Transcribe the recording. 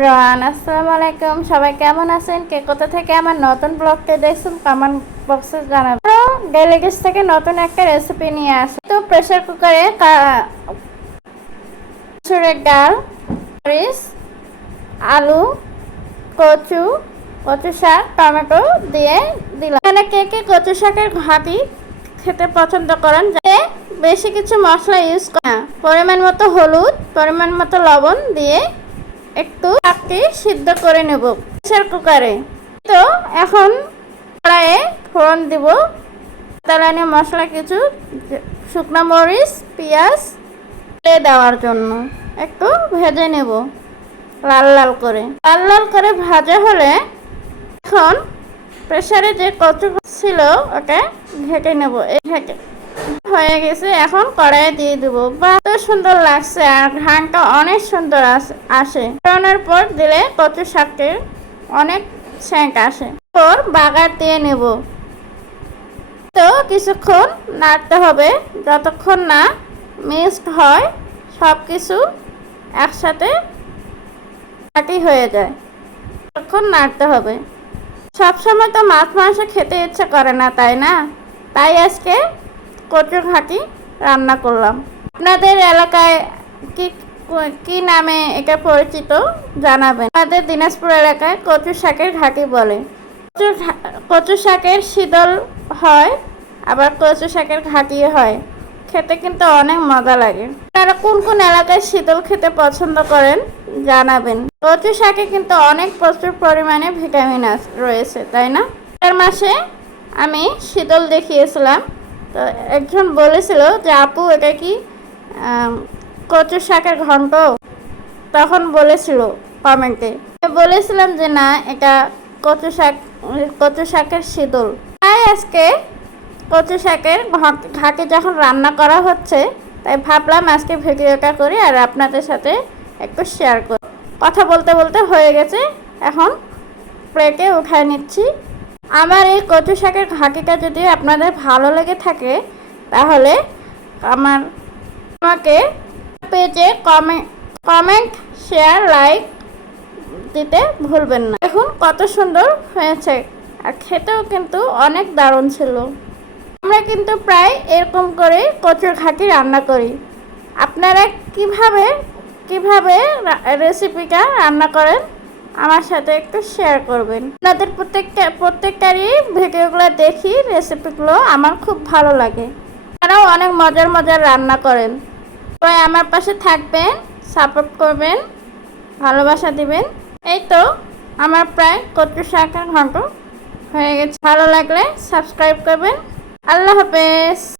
Everyone, আসসালামু আলাইকুম। সবাই কেমন আছেন? কে কোথা থেকে আমার নতুন ব্লগটি দেখছেন কমেন্ট বক্সে জানাবেন। ডেইলি ডিশ থেকে নতুন একটা রেসিপি নিয়ে আসি। তো প্রেসার কুকারে মসুরের ডাল, মরিচ, আলু, কচু, কচু শাক, টমেটো দিয়ে দিলাম। এখানে কে কে কচু শাকের ঘাটি খেতে পছন্দ করেন, যাতে বেশি কিছু মশলা ইউজ করে না। পরিমাণ মতো হলুদ, পরিমাণ মতো লবণ দিয়ে একটু শাকটি সিদ্ধ করে নেব প্রেসার কুকারে। তো এখন কড়াইয়ে ফোড়ন দিব। তেলানি মশলা কিছু, শুকনো মরিচ, পেঁয়াজ দেওয়ার জন্য একটু ভেজে নেব লাল লাল করে। লাল লাল করে ভাজা হলে এখন প্রেসারে যে কচু ছিল ওটা ঢেকে নেব। এই ঢেকে হয়ে গেছে, এখন কড়াইয়ে দিয়ে দেবো। এত সুন্দর লাগছে আর ঘ্রাণটা অনেক সুন্দর আসে। ফোড়নের পর দিলে কচু শাকের অনেক সেন্ট আসে। পর বাগার দিয়ে নেব। তো কিছুক্ষণ নাড়তে হবে যতক্ষণ না মিক্সড হয়, সব কিছু একসাথে ঘাটি হয়ে যায়, ততক্ষণ নাড়তে হবে। সবসময় তো মাছ মাংস খেতে ইচ্ছা করে না, তাই না? তাই আজকে কচু ঘাটি রান্না করলাম। আপনাদের এলাকায় কি কি নামে এটা পরিচিত জানাবেন। আমাদের দিনাজপুর এলাকায় কচু শাকের ঘাটি বলে। কচু শাকের শীতল হয়, আবার কচু শাকের ঘাটিও হয়। খেতে কিন্তু অনেক মজা লাগে। আপনারা কোন কোন এলাকায় শীতল খেতে পছন্দ করেন জানাবেন। কচু শাকে কিন্তু অনেক প্রচুর পরিমাণে ভিটামিন রয়েছে, তাই না? এর মাসে আমি শীতল দেখিয়েছিলাম, তো একজন বলেছিল যে আপু এটা কি কচু শাকের ঘন্ট? তখন বলেছিল কমেন্টে, বলেছিলাম যে না, এটা কচু শাকের শীতল। তাই আজকে কচু শাকের ঘাটি যখন রান্না করা হচ্ছে, তাই ভাবলাম আজকে ভিডিওটা করি আর আপনাদের সাথে একটু শেয়ার করি। কথা বলতে বলতে হয়ে গেছে, এখন প্লেটে উঠায় নিচ্ছি। আমার এই কচু শাকের ঘাটিটা যদি আপনাদের ভালো লেগে থাকে, তাহলে আমাকে পেজে কমেন্ট, শেয়ার, লাইক দিতে ভুলবেন না। দেখুন কত সুন্দর হয়েছে, আর খেতেও কিন্তু অনেক দারুণ ছিল। আমরা কিন্তু প্রায় এরকম করে কচুর ঘাটি রান্না করি। আপনারা কিভাবে রেসিপিটা রান্না করেন আমার সাথে একটু শেয়ার করবেন। আপনাদের প্রত্যেকটারই ভিডিওগুলো দেখি, রেসিপিগুলো আমার খুব ভালো লাগে। তারাও অনেক মজার মজার রান্না করেন। সবাই আমার পাশে থাকবেন, সাপোর্ট করবেন, ভালোবাসা দিবেন। এই তো আমার প্রায় কচু শাকের ঘন্ট হয়ে গেছে। ভালো লাগলে সাবস্ক্রাইব করবেন। আল্লাহ হাফেজ।